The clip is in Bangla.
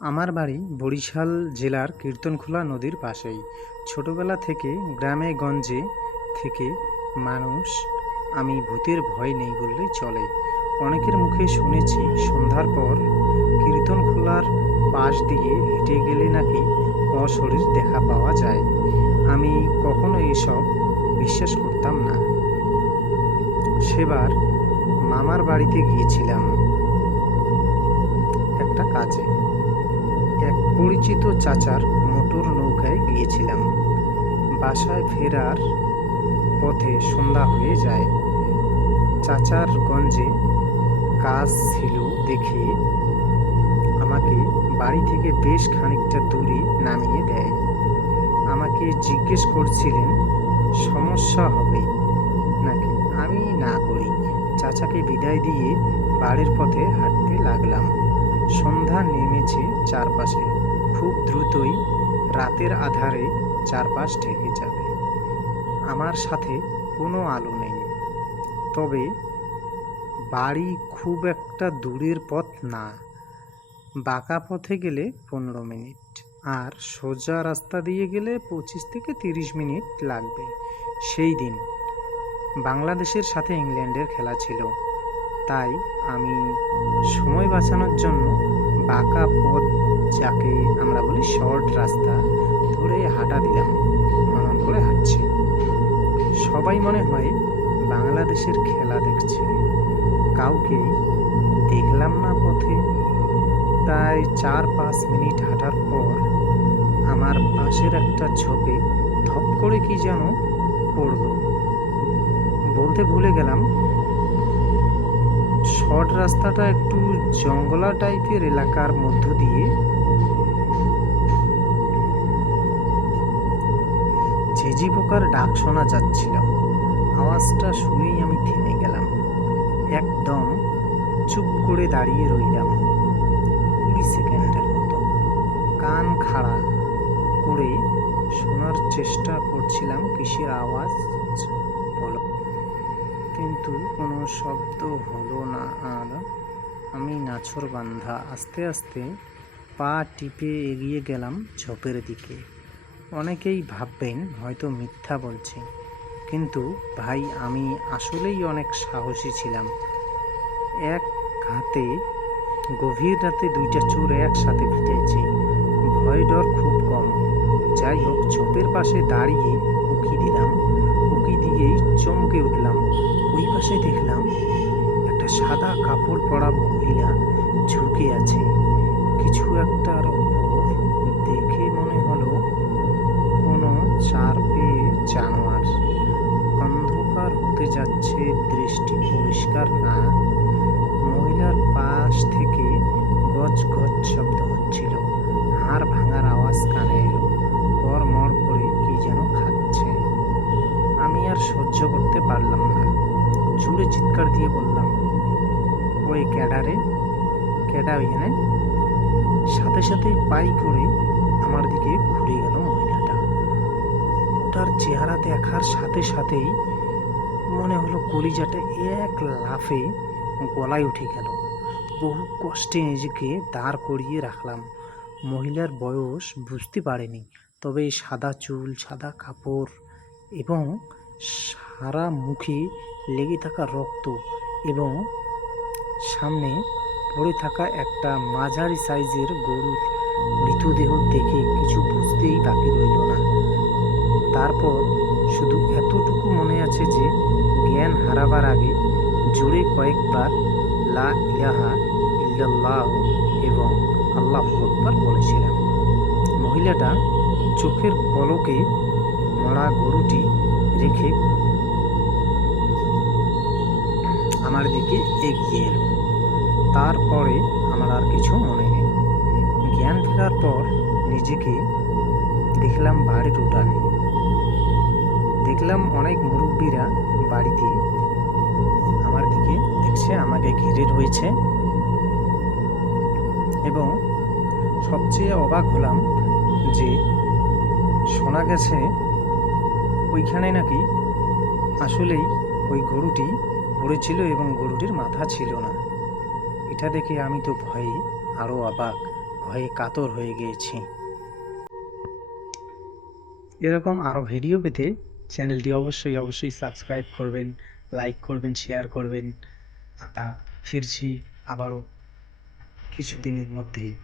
আমার বাড়ি বরিশাল জেলার কীর্তনখোলা নদীর পাশেই। ছোটবেলা থেকে গ্রামে গঞ্জে থেকে মানুষ আমি ভূতের ভয় নেই বললেই চলে। অনেকের মুখে শুনেছি সন্ধ্যার পর কীর্তনখোলার পাশ দিয়ে হেঁটে গেলে নাকি অশরীর দেখা পাওয়া যায়। আমি কখনো এসব বিশ্বাস করতাম না। সেবার মামার বাড়িতে গিয়েছিলাম একটা কাজে। এক পরিচিত চাচার মোটর নৌকায় গিয়েছিলাম। বাসায় ফেরার পথে সন্ধ্যা হয়ে যায়। চাচার গঞ্জে কাজ ছিল দেখে আমাকে বাড়ি থেকে বেশ খানিকটা দূরে নামিয়ে দেয়। আমাকে জিজ্ঞেস করছিলেন সমস্যা হবে নাকি। আমি না করি চাচাকে বিদায় দিয়ে বাড়ির পথে হাঁটতে লাগলাম। সন্ধ্যা নেমেছে চারপাশে। খুব দ্রুতই রাতের আধারে চারপাশ ঢেকে যাবে। আমার সাথে কোনো আলো নেই। তবে বাড়ি খুব একটা দূরের পথ না। বাঁকা পথে গেলে 15 মিনিট, আর সোজা রাস্তা দিয়ে গেলে 25 থেকে 30 মিনিট লাগবে। সেই দিন বাংলাদেশের সাথে ইংল্যান্ডের খেলা ছিল, তাই আমি সময় বাঁচানোর জন্য বাঁকা পথ, যাকে আমরা বলি শর্ট রাস্তা, ধরে হাঁটা দিলাম। আনন্দ করে হাঁটছি। সবাই মনে হয় বাংলাদেশের খেলা দেখছে। কাউকেই দেখলাম না পথে। প্রায় 4-5 মিনিট হাঁটার পর আমার পাশের একটা ঝোপে ধপ করে কি যেন পড়ল। বলতে ভুলে গেলাম, শর্ট রাস্তাটা একটু জঙ্গলা টাইপের এলাকার মধ্য দিয়ে। ঝিঝি পোকার ডাক শোনা যাচ্ছিল। আওয়াজটা শুনেই আমি থেমে গেলাম। একদম চুপ করে দাঁড়িয়ে রইলাম 20 সেকেন্ডের মতো। কান খাড়া করে শোনার চেষ্টা করছিলাম কিসের আওয়াজ হলো, কিন্তু কোনো শব্দ হলো না। আর আমি নাছোড়বান্দা আস্তে আস্তে পা টিপে এগিয়ে গেলাম ঝোপের দিকে। অনেকেই ভাববেন হয়তো মিথ্যা বলছি, কিন্তু ভাই আমি আসলেই অনেক সাহসী ছিলাম। এক হাতে গভীর রাতে 2টা চোর একসাথে পিটাইছি। ভয় ডর খুব কম। যাই হোক, ঝোপের পাশে দাঁড়িয়ে উঁকি দিলাম। উঁকি দিয়েই চমকে উঠলাম। ওই পাশে দেখলাম একটা সাদা কাপড় পরা মহিলা ঝুঁকে আছে কিছু একটার ওপর। দেখে মনে হলো কোনো চারপে জানোয়ার। অন্ধকার হতে যাচ্ছে, দৃষ্টি পরিষ্কার না। মহিলার পাশ থেকে গজ গজ শব্দ হচ্ছিল। হাড় ভাঙার আওয়াজ কানে এলো। কড়মড় করে কি যেন খাচ্ছে। আমি আর সহ্য করতে পারলাম না। জোরে চিৎকার দিয়ে বললাম, ওই ক্যাডারে, ক্যাডা ওইখানে। সাথে সাথেই পাই করে আমার দিকে ঘুরে গেল মহিলাটা। ওটার চেহারা দেখার সাথে সাথেই মনে হলো কলিজাটা এক লাফে গলায় উঠে গেল। বহু কষ্টে নিজেকে দাঁড় করিয়ে রাখলাম। মহিলার বয়স বুঝতে পারিনি, তবে সাদা চুল, সাদা কাপড় এবং সারা মুখে লেগে থাকা রক্ত এবং সামনে পড়ে থাকা একটা মাঝারি সাইজের গরুর মৃতদেহ দেখে কিছু বুঝতেই বাকি রইল না। তারপর শুধু এতটুকু মনে আছে যে জ্ঞান হারাবার আগে জোরে কয়েকবার লা ইলাহা ইল্লাল্লাহ এবং আল্লাহু আকবার বলেছিলাম। মহিলাটা চোখের পলকে মরা গরুটি রেখে আমার দিকে এগিয়ে এলো। তারপরে আমার আর কিছু মনে নেই। জ্ঞান ফেরার পর নিজেকে দেখলাম বাড়ির উঠানে। দেখলাম অনেক মুরব্বীরা বাড়িতে আমার দিকে দেখছে, আমাকে ঘিরে রয়েছে। এবং সবচেয়ে অবাক হলাম যে শোনা গেছে ওইখানে নাকি আসলেই ওই গরুটি পড়েছিল এবং গরুটির মাথা ছিল না। এটা দেখে আমি তো ভয়ে আরও অবাক। ভয়ে কাতর হয়ে গিয়েছি। এরকম আরও ভিডিও পেতে চ্যানেলটি অবশ্যই সাবস্ক্রাইব করবেন, লাইক করবেন, শেয়ার করবেন। তা ফিরছি আবারও কিছুদিনের মধ্যেই।